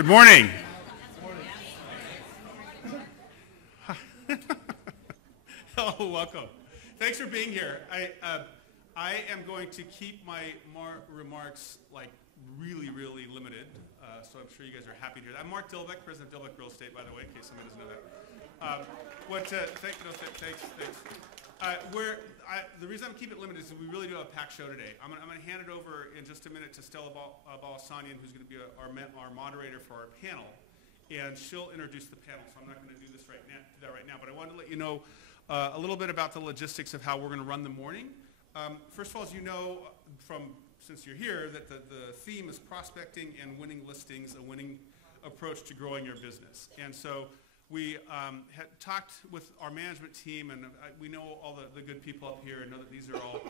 Good morning. Hello, welcome. Thanks for being here. I am going to keep my remarks like really limited, so I'm sure you guys are happy to hear that. I'm Mark Dilbeck, president of Dilbeck Real Estate, by the way, in case somebody doesn't know that. Thanks. The reason I'm keeping it limited is we really do have a packed show today. I'm going to hand it over in just a minute to Stella Balasanian, who's going to be our moderator for our panel, and she'll introduce the panel. So I'm not going to do that right now, but I wanted to let you know a little bit about the logistics of how we're going to run the morning. First of all, as you know, since you're here, that the theme is prospecting and winning listings, a winning approach to growing your business. And so we had talked with our management team, and we know all the good people up here and know that these are all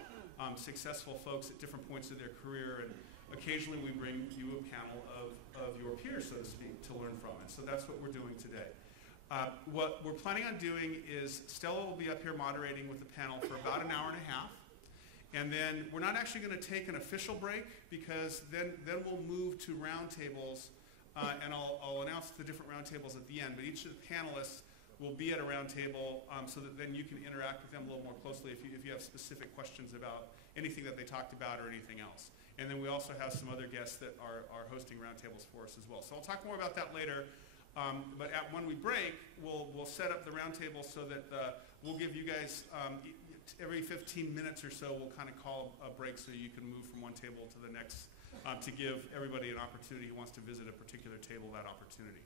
successful folks at different points of their career, and occasionally we bring you a panel of your peers, so to speak, to learn from it. So that's what we're doing today. What we're planning on doing is Stella will be up here moderating with the panel for about an hour and a half. And then we're not actually going to take an official break, because then we'll move to roundtables, and I'll announce the different roundtables at the end. But each of the panelists will be at a roundtable, so that then you can interact with them a little more closely if you have specific questions about anything that they talked about or anything else. And then we also have some other guests that are hosting roundtables for us as well. So I'll talk more about that later. But when we break, we'll set up the roundtable so that we'll give you guys every 15 minutes or so, we'll kind of call a break so you can move from one table to the next, to give everybody an opportunity who wants to visit a particular table that opportunity.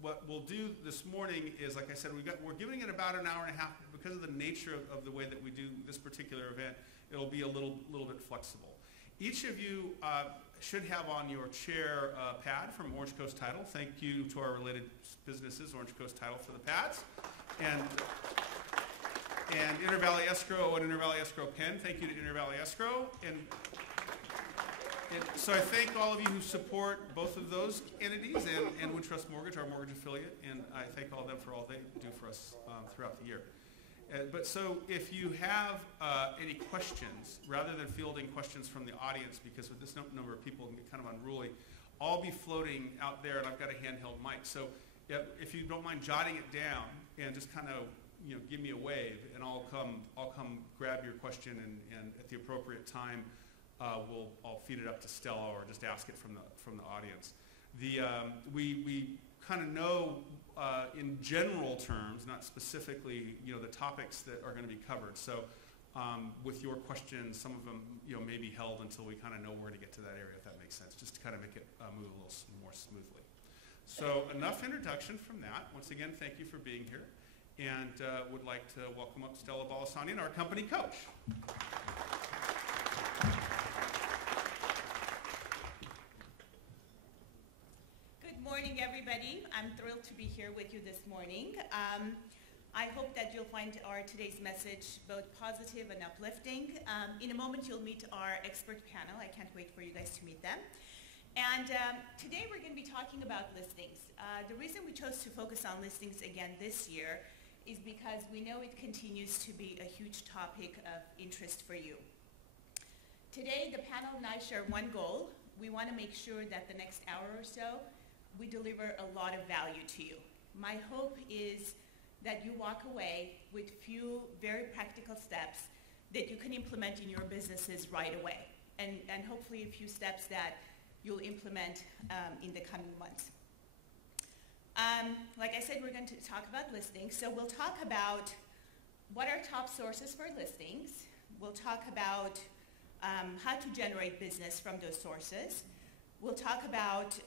What we'll do this morning is, like I said, we're giving it about an hour and a half. Because of the nature of the way that we do this particular event, it'll be a little bit flexible. Each of you should have on your chair a pad from Orange Coast Title. Thank you to our related businesses, Orange Coast Title, for the pads. And Inter Valley Escrow and Inter Valley Escrow Pen. Thank you to Inter Valley Escrow. And so I thank all of you who support both of those entities and Woodtrust Mortgage, our mortgage affiliate. And I thank all of them for all they do for us throughout the year. So if you have any questions, rather than fielding questions from the audience, because with this number of people, it can get kind of unruly, I'll be floating out there, and I've got a handheld mic. So if you don't mind jotting it down and just kind of give me a wave, and I'll come grab your question, and at the appropriate time, I'll feed it up to Stella or just ask it from the audience. We kind of know in general terms, not specifically, the topics that are going to be covered. So with your questions, some of them may be held until we kind of know where to get to that area, if that makes sense, just to kind of make it move a little more smoothly. So enough introduction from that. Once again, thank you for being here, and would like to welcome up Stella Balasanian, our company coach. Good morning, everybody. I'm thrilled to be here with you this morning. I hope that you'll find today's message both positive and uplifting. In a moment, you'll meet our expert panel. I can't wait for you guys to meet them. And today we're going to be talking about listings. The reason we chose to focus on listings again this year is because we know it continues to be a huge topic of interest for you. Today, the panel and I share one goal. We want to make sure that the next hour or so, we deliver a lot of value to you. My hope is that you walk away with few very practical steps that you can implement in your businesses right away, and hopefully a few steps that you'll implement in the coming months. Like I said, we're going to talk about listings. So we'll talk about what are top sources for listings. We'll talk about how to generate business from those sources. We'll talk about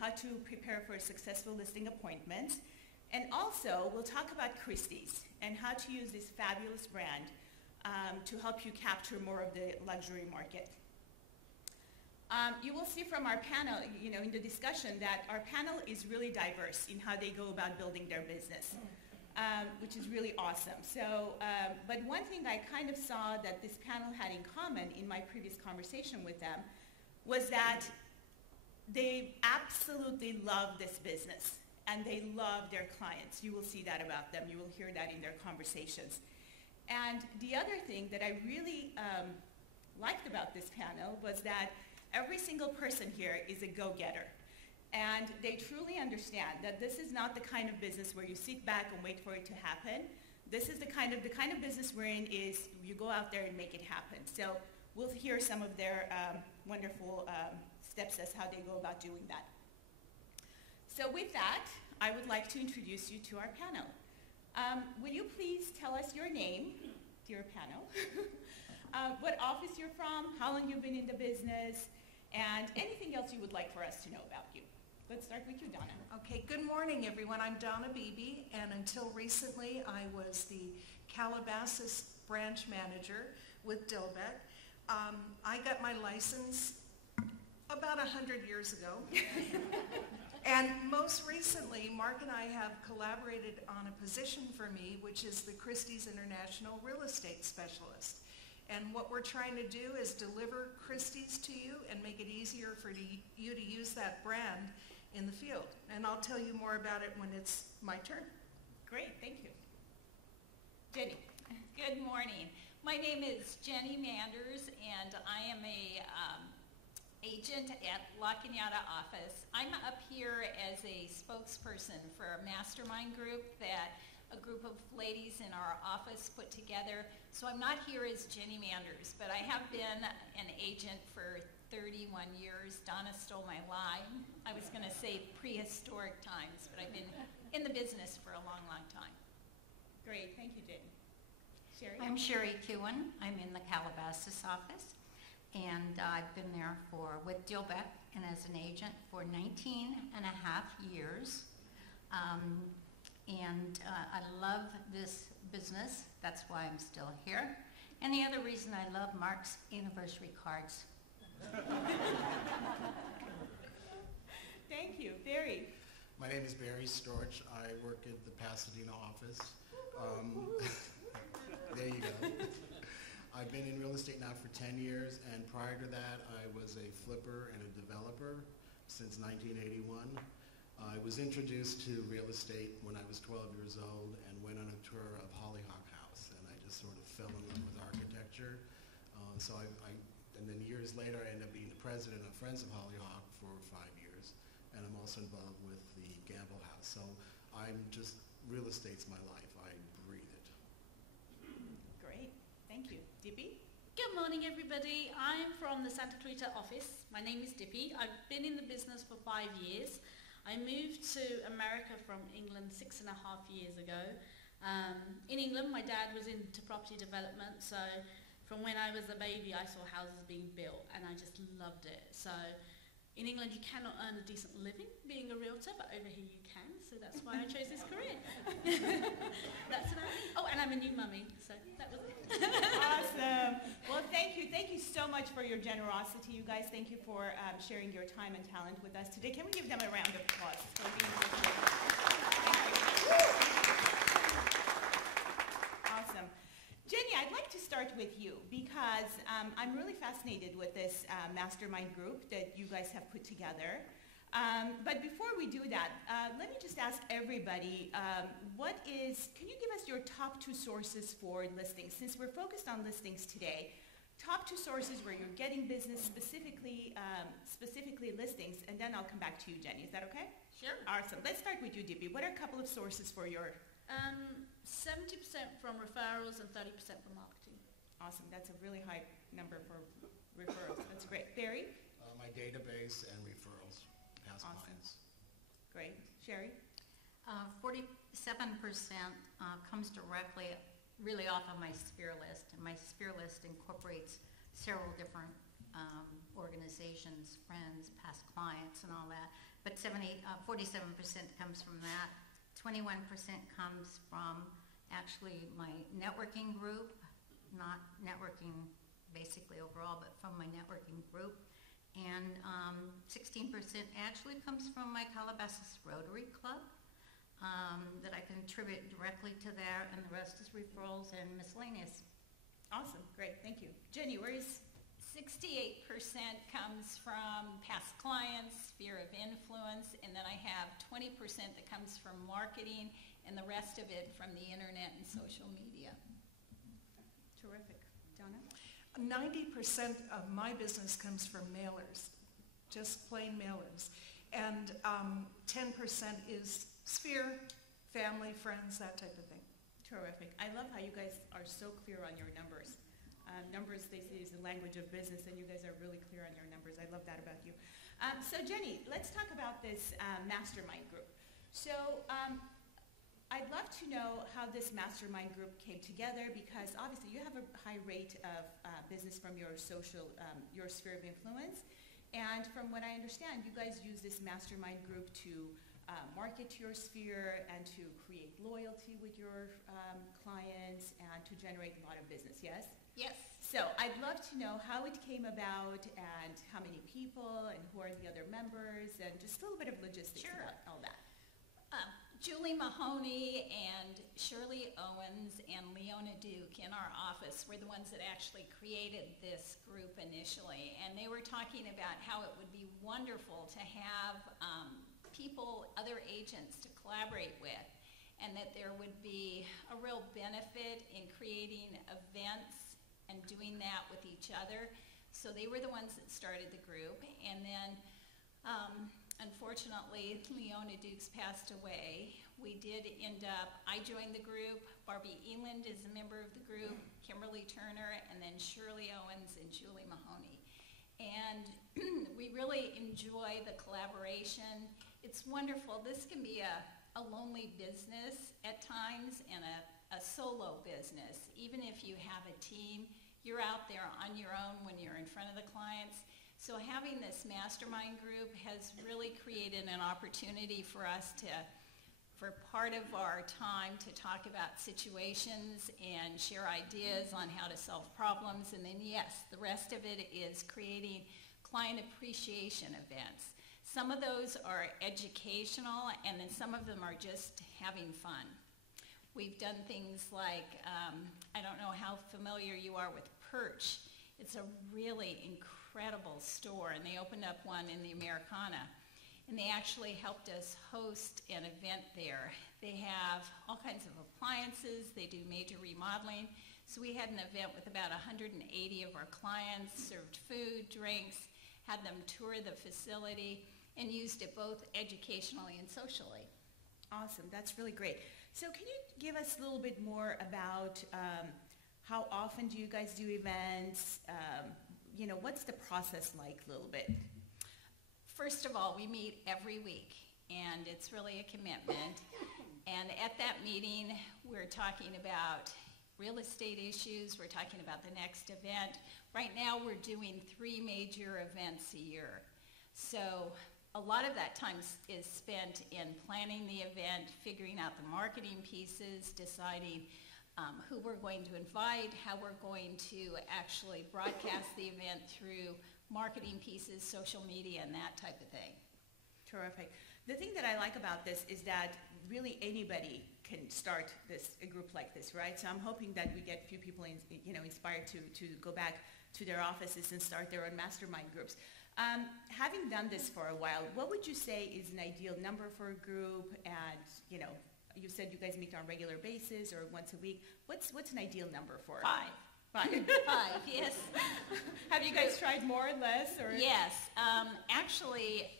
how to prepare for a successful listing appointment. And also, we'll talk about Christie's and how to use this fabulous brand to help you capture more of the luxury market. You will see from our panel, in the discussion, that our panel is really diverse in how they go about building their business, which is really awesome. So, but one thing I kind of saw that this panel had in common in my previous conversation with them was that they absolutely love this business and they love their clients. You will see that about them. You will hear that in their conversations. And the other thing that I really liked about this panel was that every single person here is a go-getter. And they truly understand that this is not the kind of business where you sit back and wait for it to happen. This is the kind of business we're in is you go out there and make it happen. So we'll hear some of their wonderful steps as how they go about doing that. So with that, I would like to introduce you to our panel. Will you please tell us your name, dear panel, what office you're from, how long you've been in the business, and anything else you would like for us to know about you. Let's start with you, Donna. Okay, good morning, everyone. I'm Donna Beebe, and until recently, I was the Calabasas branch manager with Dilbeck. I got my license about 100 years ago. And most recently, Mark and I have collaborated on a position for me, which is the Christie's International Real Estate Specialist. And what we're trying to do is deliver Christie's to you and make it easier for you to use that brand in the field. And I'll tell you more about it when it's my turn. Great, thank you. Jenny. Good morning. My name is Jenny Manders, and I am a agent at La Cañada office. I'm up here as a spokesperson for a mastermind group that a group of ladies in our office put together. So I'm not here as Jenny Manders, but I have been an agent for 31 years. Donna stole my line. I was going to say prehistoric times, but I've been in the business for a long, long time. Great, thank you, Jenny. Sherry? I'm Sherry Kewen. I'm in the Calabasas office, and I've been there with Dilbeck and as an agent for 19 and a half years. I love this business. That's why I'm still here. And the other reason I love Mark's anniversary cards. Thank you. Barry. My name is Barry Storch. I work at the Pasadena office. There you go. I've been in real estate now for 10 years, and prior to that, I was a flipper and a developer since 1981. I was introduced to real estate when I was 12 years old and went on a tour of Hollyhock House, and I just sort of fell in love with architecture. And then years later, I ended up being the president of Friends of Hollyhock for 5 years, and I'm also involved with the Gamble House. So real estate's my life. I breathe it. Great, thank you. Dippy? Good morning, everybody. I'm from the Santa Clarita office. My name is Dippy. I've been in the business for 5 years. I moved to America from England 6.5 years ago. In England, my dad was into property development, so from when I was a baby, I saw houses being built, and I just loved it. So in England, you cannot earn a decent living being a realtor, but over here you can, so that's why I chose this career. That's about me. Oh, and I'm a new mummy, so that was it. Awesome. Well, thank you. Thank you so much for your generosity, you guys. Thank you for sharing your time and talent with us today. Can we give them a round of applause for being here? Awesome. Jenny, I'd like to start with you because I'm really fascinated with this mastermind group that you guys have put together. But before we do that, let me just ask everybody, can you give us your top 2 sources for listings? Since we're focused on listings today, top 2 sources where you're getting business, specifically listings, and then I'll come back to you, Jenny. Is that okay? Sure. Awesome. Let's start with you, Dippy. What are a couple of sources for your... 70% from referrals and 30% from marketing. Awesome. That's a really high number for referrals. That's great. Barry? My database and referrals, past clients. Great. Sherry? 47% comes directly, really off of my sphere list. And my sphere list incorporates several different organizations, friends, past clients, and all that. But 47% comes from that. 21% comes from actually my networking group, not networking basically overall, but from my networking group. And 16% actually comes from my Calabasas Rotary Club that I contribute directly to there, and the rest is referrals and miscellaneous. Awesome. Great. Thank you. Jenny, where is... 68% comes from past clients, sphere of influence, and then I have 20% that comes from marketing, and the rest of it from the internet and social media. Terrific. Donna? 90% of my business comes from mailers, just plain mailers. And 10% is sphere, family, friends, that type of thing. Terrific. I love how you guys are so clear on your numbers. Numbers, they say, is the language of business, and you guys are really clear on your numbers. I love that about you. So Jenny, let's talk about this mastermind group. So I'd love to know how this mastermind group came together, because obviously you have a high rate of business from your social, your sphere of influence. And from what I understand, you guys use this mastermind group to market your sphere and to create loyalty with your clients and to generate a lot of business, yes? Yes. So I'd love to know how it came about and how many people and who are the other members and just a little bit of logistics Sure. about all that. Julie Mahoney and Shirley Owens and Leona Duke in our office were the ones that actually created this group initially. And they were talking about how it would be wonderful to have people, other agents to collaborate with, and that there would be a real benefit in creating events and doing that with each other. So they were the ones that started the group. And then unfortunately, Leona Dukes passed away. We did end up, I joined the group, Barbie Eland is a member of the group, Kimberly Turner, and then Shirley Owens and Julie Mahoney. And we really enjoy the collaboration. It's wonderful. This can be a lonely business at times and a solo business. Even if you have a team, you're out there on your own when you're in front of the clients. So having this mastermind group has really created an opportunity for us for part of our time to talk about situations and share ideas on how to solve problems. And then yes, the rest of it is creating client appreciation events. Some of those are educational, and then some of them are just having fun. We've done things like, I don't know how familiar you are with Perch. It's a really incredible store, and they opened up one in the Americana. And they actually helped us host an event there. They have all kinds of appliances. They do major remodeling. So we had an event with about 180 of our clients, served food, drinks, had them tour the facility, and used it both educationally and socially. Awesome. That's really great. So can you give us a little bit more about how often do you guys do events? What's the process like a little bit? First of all, we meet every week, and it's really a commitment. And at that meeting, we're talking about real estate issues. We're talking about the next event. Right now, we're doing 3 major events a year. So a lot of that time is spent in planning the event, figuring out the marketing pieces, deciding who we're going to invite, how we're going to actually broadcast the event through marketing pieces, social media, and that type of thing. Terrific. The thing that I like about this is that really anybody can start a group like this, right? So I'm hoping that we get a few people inspired to go back to their offices and start their own mastermind groups. Having done this for a while, what would you say is an ideal number for a group? And you said you guys meet on a regular basis or once a week. What's an ideal number for it? 5. 5. 5, yes. Have you guys tried more or less? Or? Yes. Actually,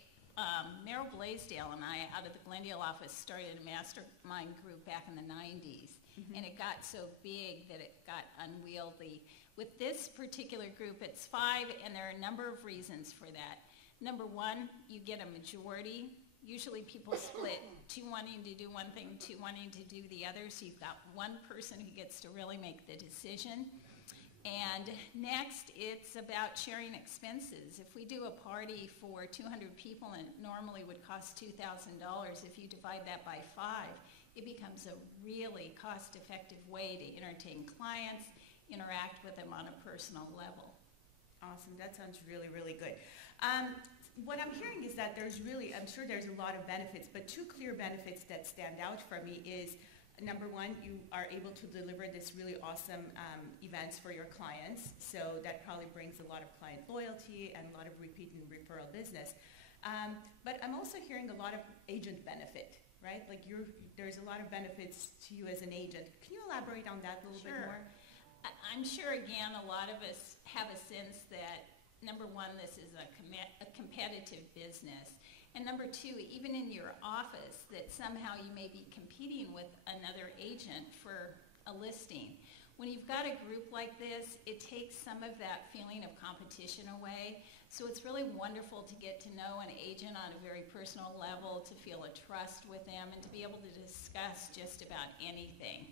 Meryl Blaisdell and I, out of the Glendale office, started a mastermind group back in the 90s. Mm-hmm. And it got so big that it got unwieldy. With this particular group, it's 5, and there are a number of reasons for that. Number 1, you get a majority. Usually people split, 2 wanting to do one thing, 2 wanting to do the other, so you've got one person who gets to really make the decision. And next, it's about sharing expenses. If we do a party for 200 people and it normally would cost $2,000, if you divide that by 5, it becomes a really cost-effective way to entertain clients, interact with them on a personal level. Awesome. That sounds really, really good. What I'm hearing is that I'm sure there's a lot of benefits, but 2 clear benefits that stand out for me is, number 1, you are able to deliver this really awesome events for your clients, so that probably brings a lot of client loyalty and a lot of repeat and referral business. But I'm also hearing a lot of agent benefit, right? Like there's a lot of benefits to you as an agent. Can you elaborate on that a little bit more? I'm sure, again, a lot of us have a sense that, number one, this is a competitive business. And number two, even in your office, that somehow you may be competing with another agent for a listing. When you've got a group like this, it takes some of that feeling of competition away. So it's really wonderful to get to know an agent on a very personal level, to feel a trust with them, and to be able to discuss just about anything.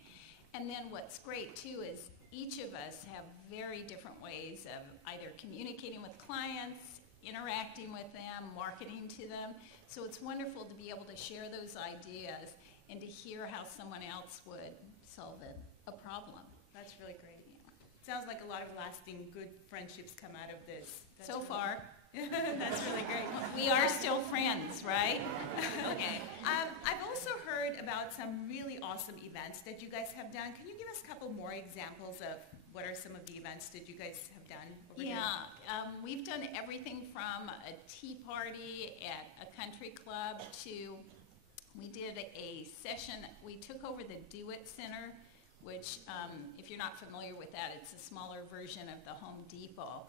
And then what's great too is each of us have very different ways of either communicating with clients, interacting with them, marketing to them. So it's wonderful to be able to share those ideas and to hear how someone else would solve a problem. That's really great. Sounds like a lot of lasting good friendships come out of this. That's So really far, That's really great. we are still friends, right? Okay. I've also heard about some really awesome events that you guys have done. Can you give us a couple more examples of what are some of the events that you guys have done over here? Yeah, we've done everything from a tea party at a country club to, we did a session, we took over the Do It Center, which, if you're not familiar with that, it's a smaller version of the Home Depot.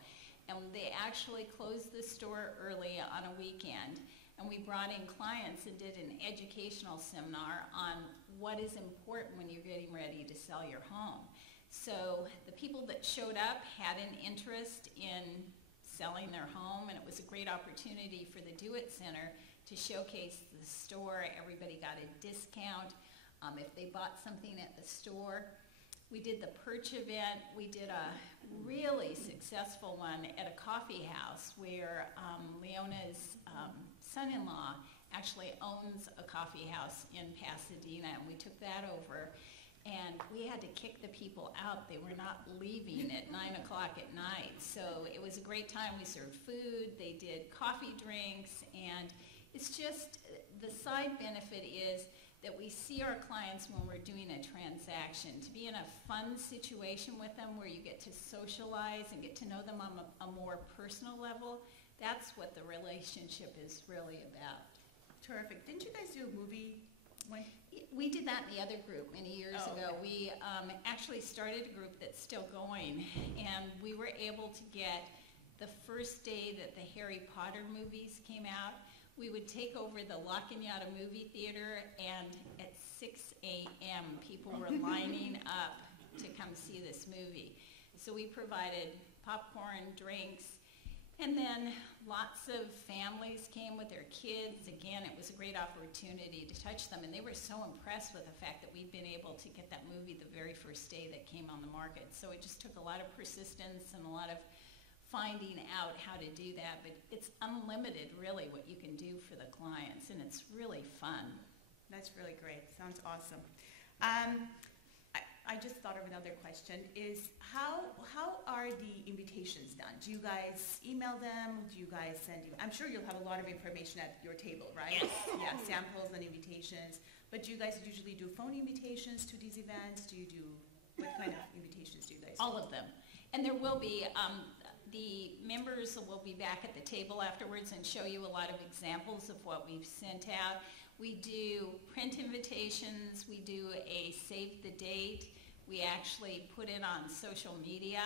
And they actually closed the store early on a weekend, and we brought in clients and did an educational seminar on what is important when you're getting ready to sell your home. So the people that showed up had an interest in selling their home, and it was a great opportunity for the Do It Center to showcase the store. Everybody got a discount if they bought something at the store. We did the Perch event. We did a really successful one at a coffee house where Leona's son-in-law actually owns a coffee house in Pasadena, and we took that over. And we had to kick the people out. They were not leaving at 9 o'clock at night. So it was a great time. We served food. They did coffee drinks. And it's just, the side benefit is that we see our clients when we're doing a transaction, to be in a fun situation with them where you get to socialize and get to know them on a more personal level. That's what the relationship is really about. Terrific. Didn't you guys do a movie one? We did that in the other group many years ago. Okay. We actually started a group that's still going, and we were able to get the first day that the Harry Potter movies came out. We would take over the La Cañada movie theater, and at 6 a.m. people were lining up to come see this movie. So we provided popcorn, drinks, and then lots of families came with their kids. Again, it was a great opportunity to touch them, and they were so impressed with the fact that we'd been able to get that movie the very first day that came on the market. So it just took a lot of persistence and a lot of finding out how to do that, but it's unlimited really what you can do for the clients, and it's really fun. That's really great. Sounds awesome. I just thought of another question, is how are the invitations done? Do you guys email them? Do you guys send you? I'm sure you'll have a lot of information at your table, right? Yes. Yeah, samples and invitations. But do you guys usually do phone invitations to these events? What kind of invitations do you guys do? All of them. And there will be, the members will be back at the table afterwards and show you a lot of examples of what we've sent out. We do print invitations, we do a save the date, we actually put it on social media,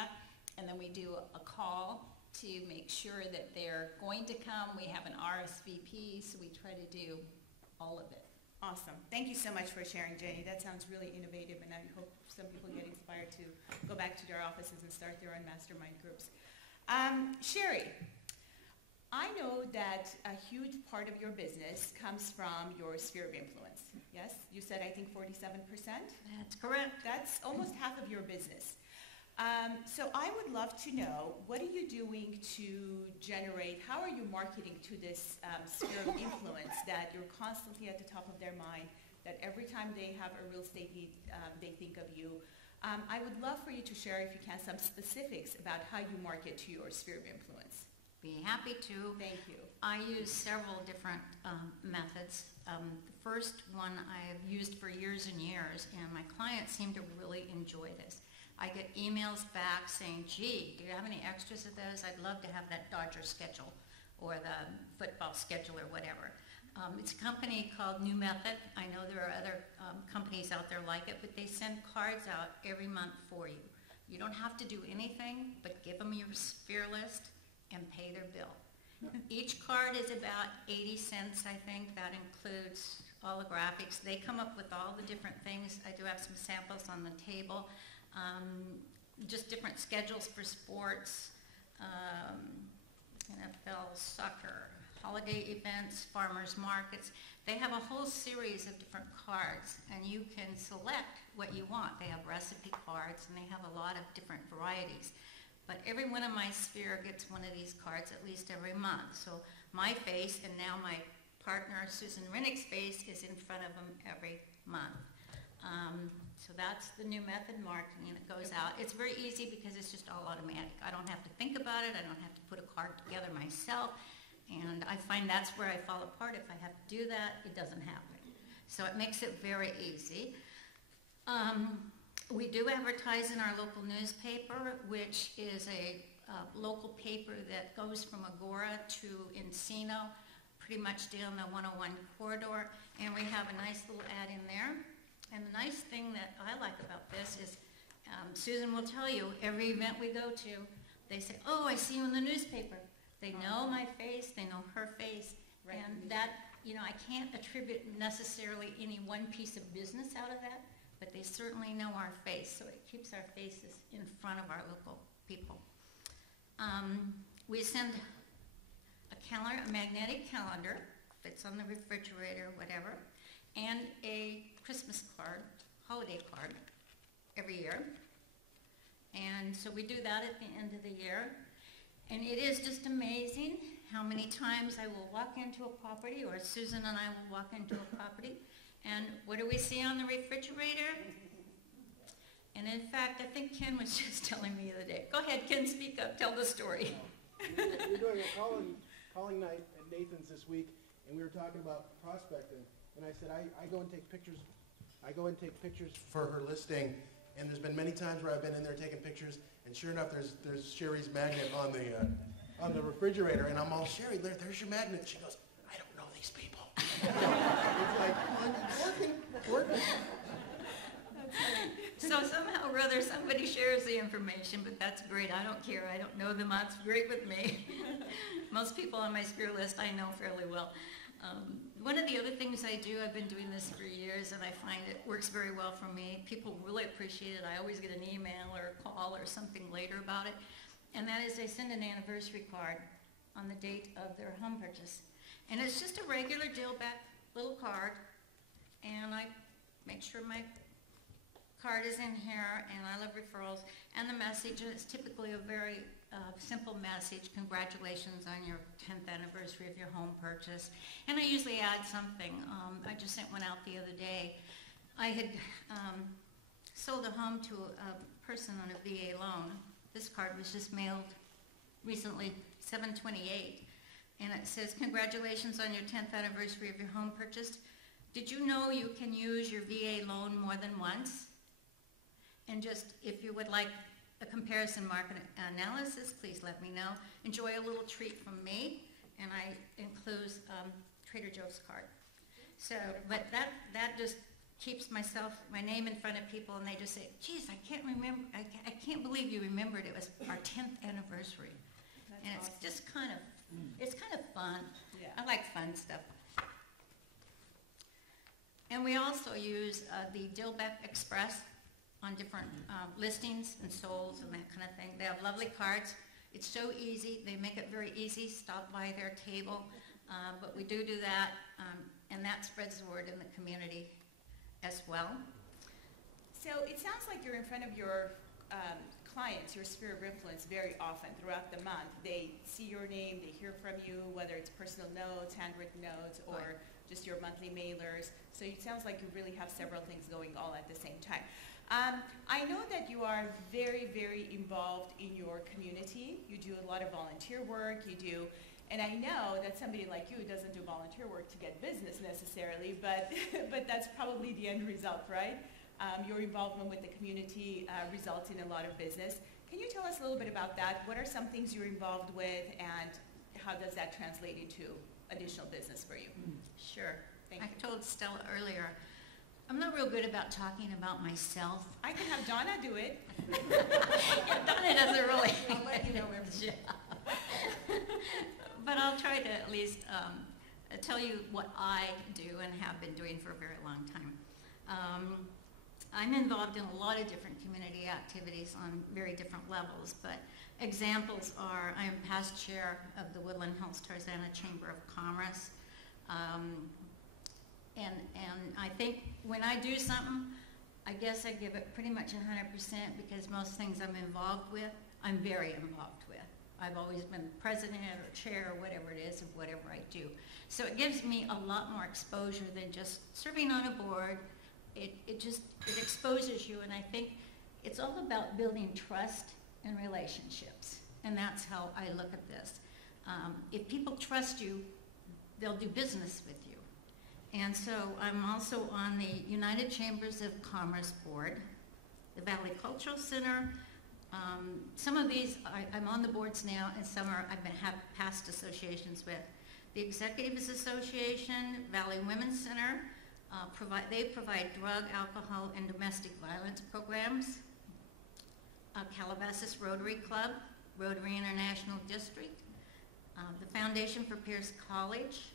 and then we do a call to make sure that they're going to come. We have an RSVP, so we try to do all of it. Awesome. Thank you so much for sharing, Jenny. That sounds really innovative, and I hope some people get inspired to go back to their offices and start their own mastermind groups. Sherry, I know that a huge part of your business comes from your sphere of influence. Yes? You said, I think, 47%? That's correct. That's almost half of your business. So I would love to know, what are you doing to generate, how are you marketing to this sphere of influence that you're constantly at the top of their mind, that every time they have a real estate need, they think of you? I would love for you to share, if you can, some specifics about how you market to your sphere of influence. Be happy to. Thank you. I use several different methods. The first one I have used for years and years, and my clients seem to really enjoy this. I get emails back saying, gee, do you have any extras of those? I'd love to have that Dodger schedule or the football schedule or whatever. It's a company called New Method. I know there are other companies out there like it, but they send cards out every month for you. You don't have to do anything but give them your sphere list and pay their bill. Each card is about 80 cents, I think. That includes all the graphics. They come up with all the different things. I do have some samples on the table. Just different schedules for sports, NFL, soccer, holiday events, farmers markets. They have a whole series of different cards, and you can select what you want. They have recipe cards, and they have a lot of different varieties. But every one of my sphere gets one of these cards at least every month. So my face, and now my partner Susan Rennick's face, is in front of them every month. So that's the new method marketing, and it goes out. It's very easy because it's just all automatic. I don't have to think about it. I don't have to put a card together myself. And I find that's where I fall apart. If I have to do that, it doesn't happen. So it makes it very easy. We do advertise in our local newspaper, which is a local paper that goes from Agora to Encino, pretty much down the 101 corridor. And we have a nice little ad in there. And the nice thing that I like about this is, Susan will tell you, every event we go to, they say, oh, I see you in the newspaper. They know my face, they know her face, and that, I can't attribute necessarily any one piece of business out of that, but they certainly know our face, so it keeps our faces in front of our local people. We send a magnetic calendar, fits on the refrigerator, whatever, and a Christmas card, holiday card, every year. And so we do that at the end of the year. And it is just amazing how many times I will walk into a property, or Susan and I will walk into a property, and what do we see on the refrigerator? And in fact, I think Ken was just telling me the other day. Go ahead, Ken, speak up, tell the story. We're doing a calling night at Nathan's this week, and we were talking about prospecting. And I said, I go and take pictures. I go and take pictures for her listing. And there's been many times where I've been in there taking pictures, and sure enough, there's Sherry's magnet on the refrigerator, and I'm all, Sherry, there's your magnet. She goes, I don't know these people. It's like, working. So somehow or other, somebody shares the information, but that's great. I don't care. I don't know them. That's great with me. Most people on my sphere list I know fairly well. One of the other things I do, I've been doing this for years, and I find it works very well for me. People really appreciate it. I always get an email or a call or something later about it. And that is I send an anniversary card on the date of their home purchase. And it's just a regular Dilbeck little card, and I make sure my card is in here, and I love referrals. And the message is typically a very simple message, congratulations on your 10th anniversary of your home purchase. And I usually add something. I just sent one out the other day. I had sold a home to a person on a VA loan. This card was just mailed recently, 7/28, and it says, congratulations on your 10th anniversary of your home purchase. Did you know you can use your VA loan more than once? And just, if you would like a comparison market analysis, please let me know. Enjoy a little treat from me, and I include Trader Joe's card. So, but that just keeps my name in front of people, and they just say, geez, I can't remember, I can't believe you remembered it was our 10th anniversary. That's and awesome. It's just kind of fun. Yeah. I like fun stuff. And we also use the Dilbeck Express on different listings and souls and that kind of thing. They have lovely cards. It's so easy. They make it very easy. Stop by their table. But we do that, and that spreads the word in the community as well. So it sounds like you're in front of your clients, your sphere of influence, very often throughout the month. They see your name, they hear from you, whether it's personal notes, handwritten notes, or just your monthly mailers. So it sounds like you really have several things going all at the same time. I know that you are very, very involved in your community. You do a lot of volunteer work, and I know that somebody like you doesn't do volunteer work to get business necessarily, but that's probably the end result, right? Your involvement with the community results in a lot of business. Can you tell us a little bit about that? What are some things you're involved with, and how does that translate into additional business for you? Sure. Thank I you. told Stella earlier, I'm not real good about talking about myself. I can have Donna do it. Yeah, Donna doesn't really. I'll let you know everything. But I'll try to at least tell you what I do and have been doing for a very long time. I'm involved in a lot of different community activities on very different levels, but examples are I'm past chair of the Woodland Hills Tarzana Chamber of Commerce. And I think when I do something, I guess I give it pretty much 100% because most things I'm involved with, I'm very involved with. I've always been president or chair or whatever it is of whatever I do. So it gives me a lot more exposure than just serving on a board. It exposes you, and I think it's all about building trust and relationships. And that's how I look at this. If people trust you, they'll do business with you. And so I'm also on the United Chambers of Commerce Board, the Valley Cultural Center. Some of these I'm on the boards now, and some I've have past associations with. The Executives Association, Valley Women's Center, they provide drug, alcohol, and domestic violence programs. Calabasas Rotary Club, Rotary International District, the Foundation for Pierce College,